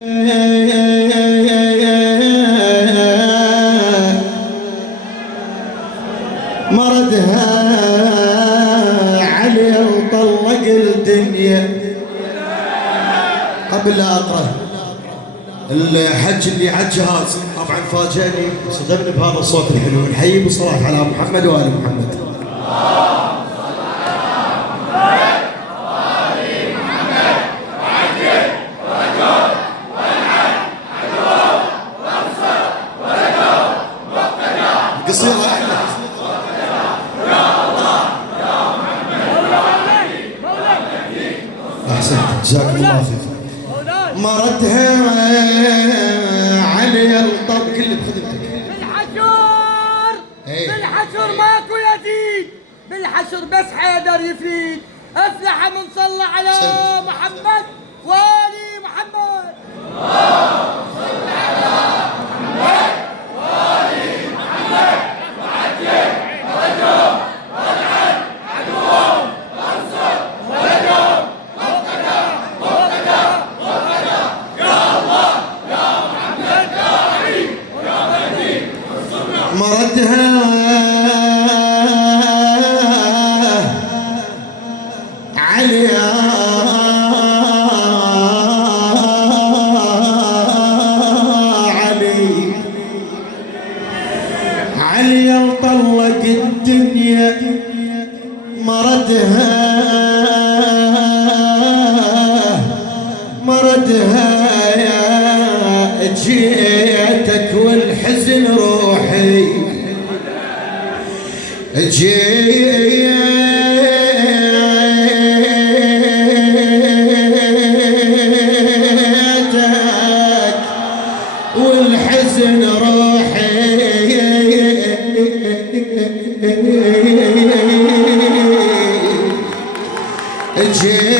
مردها علي وطلق الدنيا. قبل لا اقرا الحج اللي على الجهاز طبعا فاجأني صدمني بهذا الصوت الحلو. نحيي بالصلاة على محمد وآل محمد. قصيرة أحسنت جزاك الله خير. مردها علي الطب كله بخدمتك. بالحشر ماكو يزيد، بالحشر بس حيدر يفيد. افلح من صلى على محمد وآل محمد. اللهم صل على محمد وآل محمد وعجل فرجهم والعن عدوهم وانصر ولدهم وقنا يا الله يا محمد يا علي يا مهدي انصرنا. مردها علي علي طلق الدنيا. مردها يا جيتك والحزن روحي جيتك والحزن روحي جيتك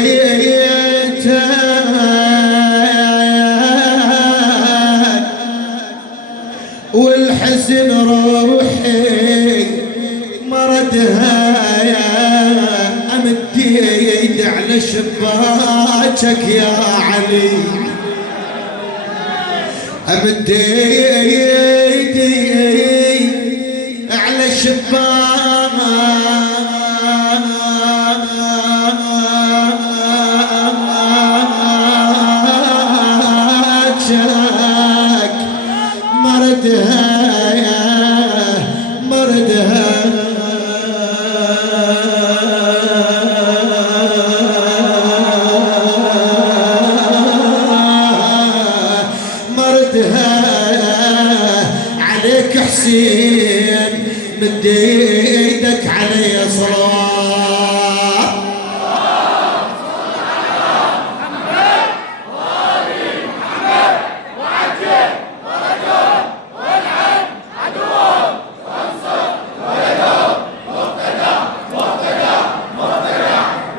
والحزن روحي. مردها يا أمد يد على شباكك يا علي أمد يدي على شباكك. مردها يا مردها عليك حسين مد ايدك علي صلاة. محمد وآل محمد وعجل فرجهم والعن عدوهم وانصر ولدهم مقتدى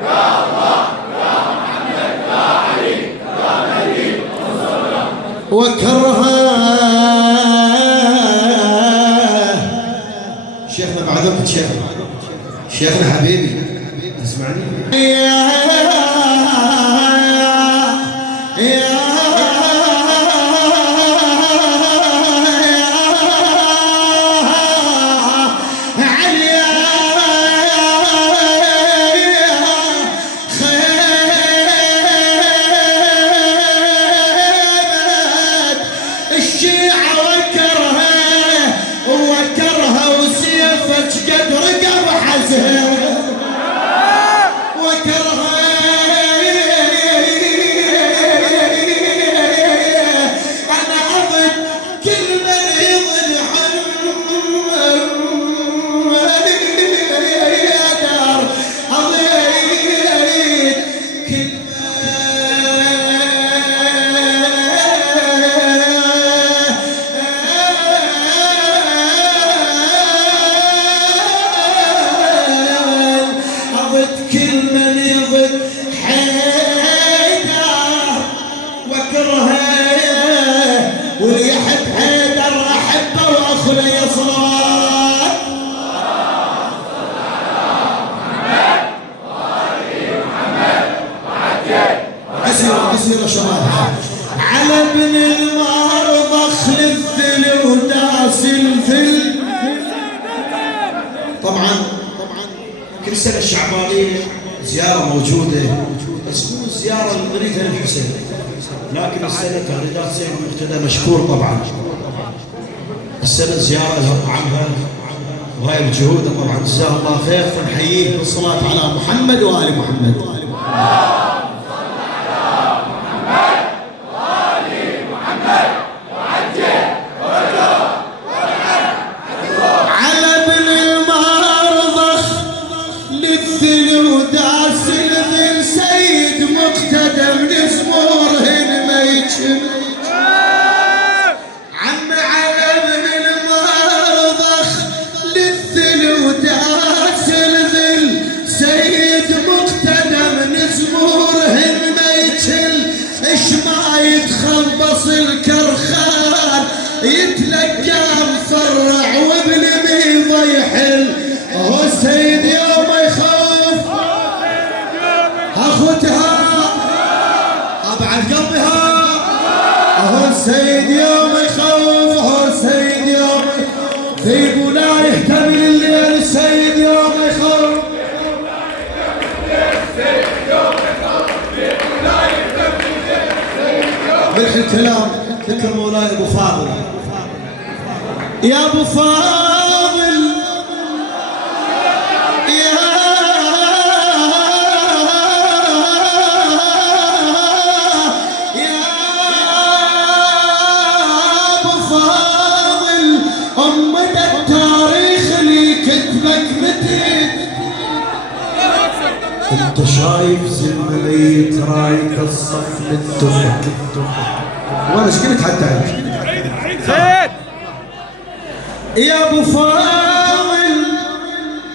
يا الله يا محمد يا علي يا مهدي انصرنا. وكرها شيخنا بعدك شيخنا حبيبي تسمعني الشيعة وكرها وسيفك قد رقب حزها وكرها أنا أضد كل من يضل يا دار أضيد كل كل من يضد حيدر وكرها واللي يحب حيدر احبه واخلي صلاة. قصيرة شباب على السنة الشعبانية زيارة موجودة، بس مو الزيارة اللي نريدها للحسين، لكن السنة تغريدات سيد المقتدى مشكور طبعا. السنة زيارة لها طعمها وهاي الجهود طبعا جزاه الله خير، فنحييه بالصلاة على محمد وآل محمد. يتخلص الكرخان يتلقى مفرع وابن ميضة يحل. هو السيد يوم يخوف اخوتها ابعد قلبها. هو السيد يوم يخوف، هو السيد يوم ذيب ولا يهتم الليل. السيد يوم يخوف ملح الكلام ذكر مولاي ابو فاضل. يا ابو فاضل يا ابو فاضل، امنا التاريخ اللي كتبك متت. انت شايف زلمه ميت رايك الصف للتفك. وانا ايش قلت حتى زين يا ابو فاضل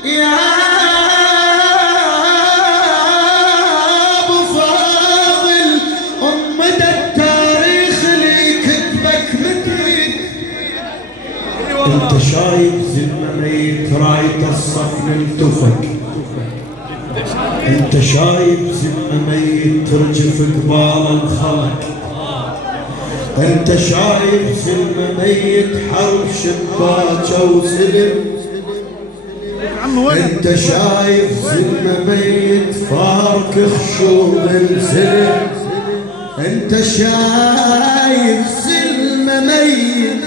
يا ابو فاضل، امنا التاريخ اللي كتبك متت. انت شايف زلمه ميت رايك الصف للتفك. انت شايف زلمه ميت ترجف قبال الخلق. انت شايف زلمه ميت حرب شباكه وسلم. انت شايف زلمه ميت فارك خشوم السلم. انت شايف زلمه ميت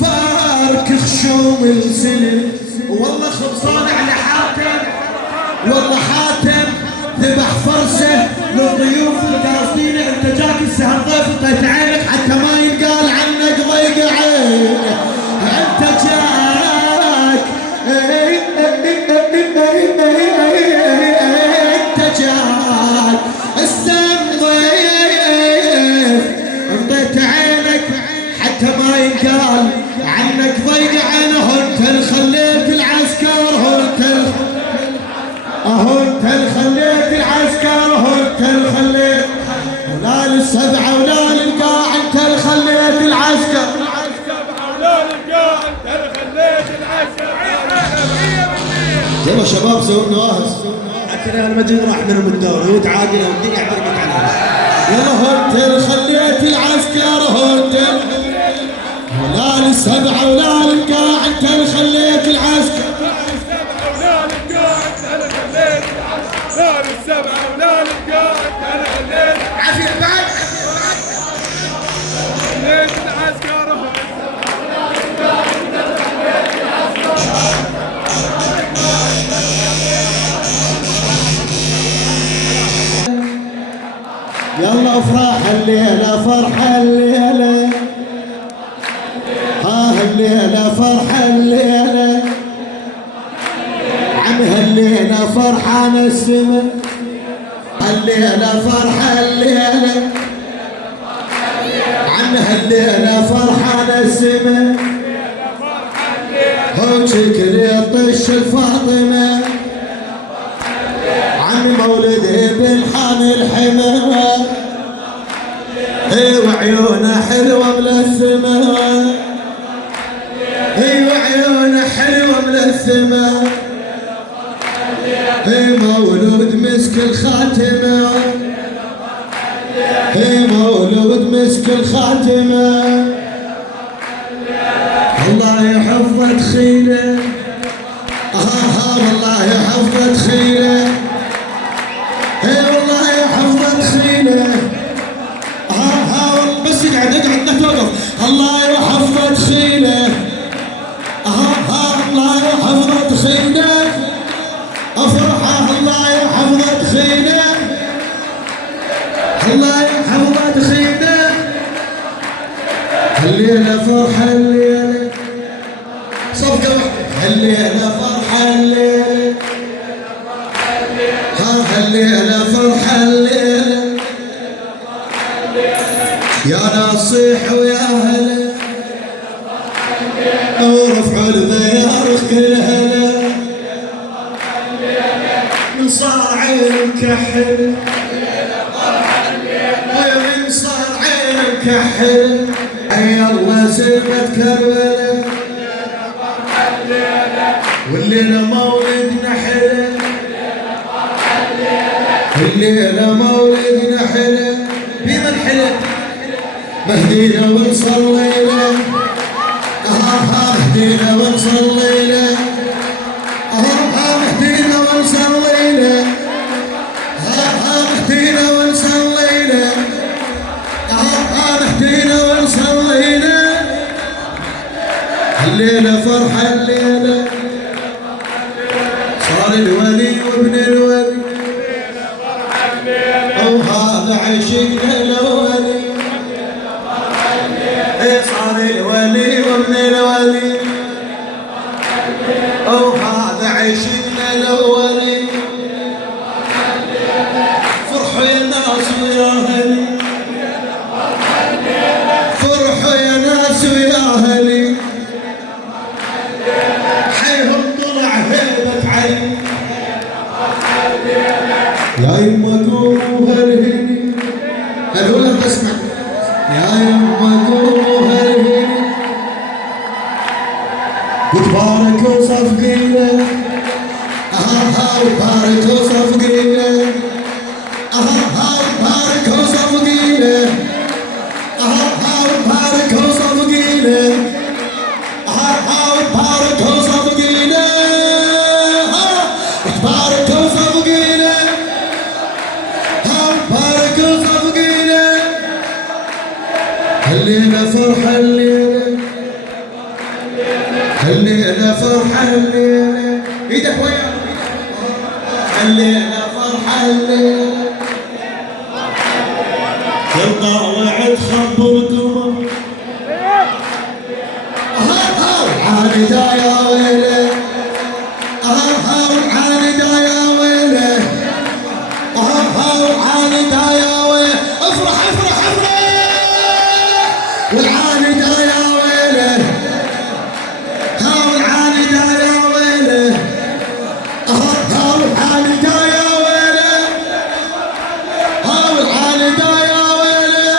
فارك خشوم السلم. والله خلصان على حاتم، والله حاتم ذبح فرسه للضيوف القاصدين. انت جاك السهر ضيف طيت عينك حتى ما ينقال عنك ضيق عينك. انت جاك انت جاك السم ضيف انطيت عينك حتى ما ينقال عنك ضيق عينه. انت اللي خليت العسكر، اهو انت اللي خليت العسكر، اهو انت اللي خليت لا للسبعه ولا للقاع. انت اللي خليت العسكر ولا للقاع. انت اللي خليت العسكر. يلا شباب سووا النواهز حتى ريال مدريد راح منهم الدوري وتعادل والدنيا عبرت عليها. يلا هو انت اللي خليت العسكر، هو انت ولا للسبعه ولا للقاع. انت اللي خليت العسكر لا للسبعة ولا للقاع. أنا خليت عافية بعد خليت العسكر. يلا افرح الليلة فرحة الليلة، ها الليلة فرحة الليلة. عم هالليلة فرحانة السما، هالليلة فرحة الليلة. عم هالليلة فرحانة السما، هو شكل يطش الفاطمة. عم مولده بالحان الحمى، وعيونه حلوة ملثمة، وعيونه حلوة ملثمة. مولود مسك الخاتمة، مولود مسك الخاتمة. الله يحفظ خيله والله يا حفظة خيله، اي والله يا حفظة خيله. بس اقعد لا توقف. الله يا حفظة خيله، الله يا حفظة خيله، افرحه الله يا حفظة خيله، الله يا حفظة خيله. الليلة فرحة الليلة، صفقة الليلة فرحة الليلة، الليلة فرحة الليلة، يا نصيح ويا هلا، ورفعوا الغيار كل هلا، من صار عين كحل، ومن صار عين كحل، حي الله سلمة كربلاء، والليلة مولدنا حلا، الليلة مولدنا حلا، بينا الحلا مهدينا ونصلينا، مهدينا ونصلينا، مهدينا ونصلينا، مهدينا ونصلينا، مهدينا ونصلينا. الليلة فرحة الليلة، صار الولي وابن الولي، وهذا عشقنا الأولي، صار الولي وابن الولي، وهذا عشقنا الأولي. فرحوا يا ناس ويا هلي، فرحوا يا ناس ويا هلي، حيهم طلع هيبة علي، يا يما قوموا هالهني، هالولا تسمع، يا يما قوموا هالهني، وتبارك وصفقينا، وتبارك وصفقينا، وتبارك وصفقينا، وتبارك وصفقينا، وتبارك وصفقينا، وتبارك وصفقينا، وتبارك وصفقينا. الليلة فرحة الليلة، الليلة فرحة الليلة، ايدك ويا الليلة فرحة الليلة، طلعت خبركم عاندا يا ويلي، عاندا يا ويلي، عاندا يا ويلي، افرح افرح افرح، والعاندا يا ويلي، والعاندا يا ويلي، والعاندا يا ويلي، والعاندا يا ويلي.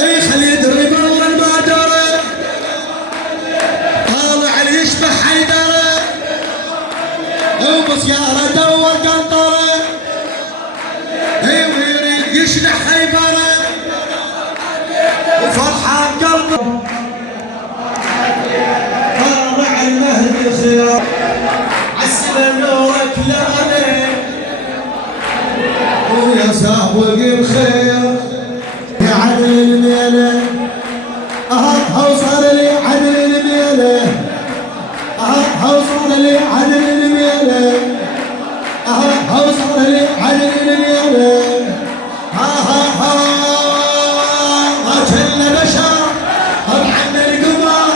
اي خلي يدري بالله ما دري، طالع لي يشبه حيدره، وبسياره دور قنطره، ويريد يشلح حيبره، وفرحان قلبه، طالع المهدي خيار، عسل نورك لغني، ويا سابق الخير يا عدل الميله، وصار لي عدل الميله، وصار لي عدل الميله، وصار لي عدل الميله. ما كنا بشر طبعا القمر،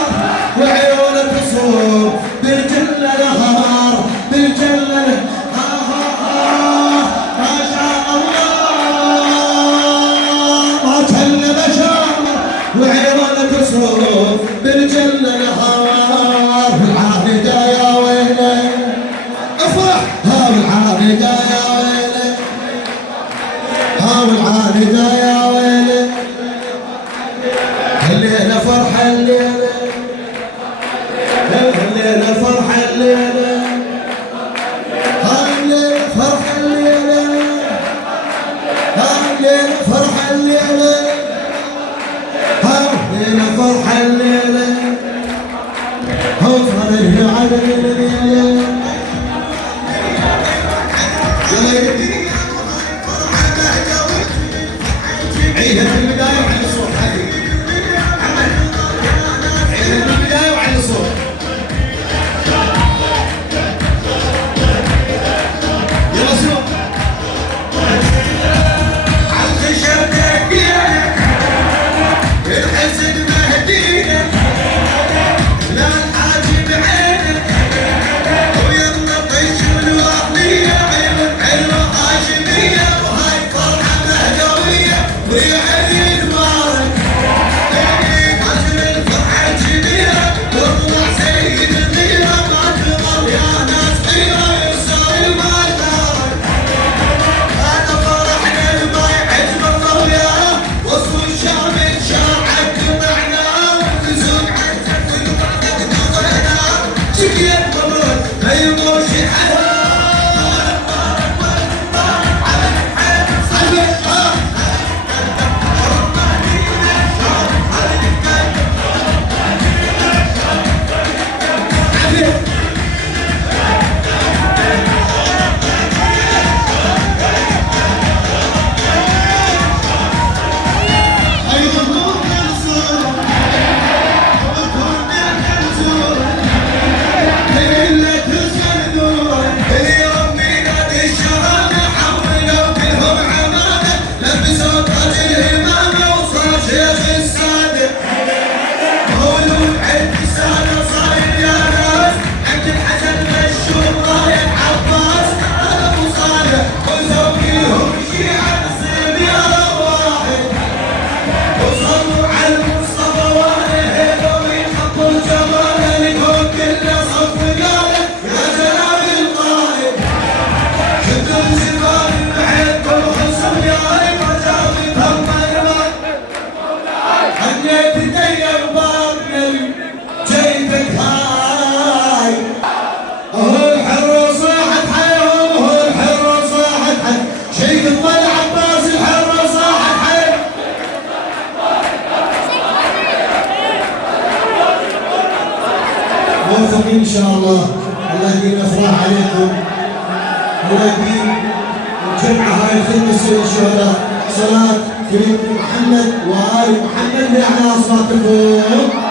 وعيونه تصور بالجنه نهار، بالجنه ما شاء الله. ما كنا بشر وعيونه تصور بالجنه نهار، بالعانده يا ويلي، افرح بالعانده يا ويلي، والعانده يا ويلي. الليله فرحه الليله، الليله فرحه الليله، الليله فرحه الليله، الليله فرحه الليله، الليله فرحه الليله، وصار لي عدل الليله. موفقين ان شاء الله. الله يديم الافراح عليكم. الله يديم الجمعه هاي الخدمه تصير الشهداء. صلاه كريم محمد وال محمد باعلى اصواتكم.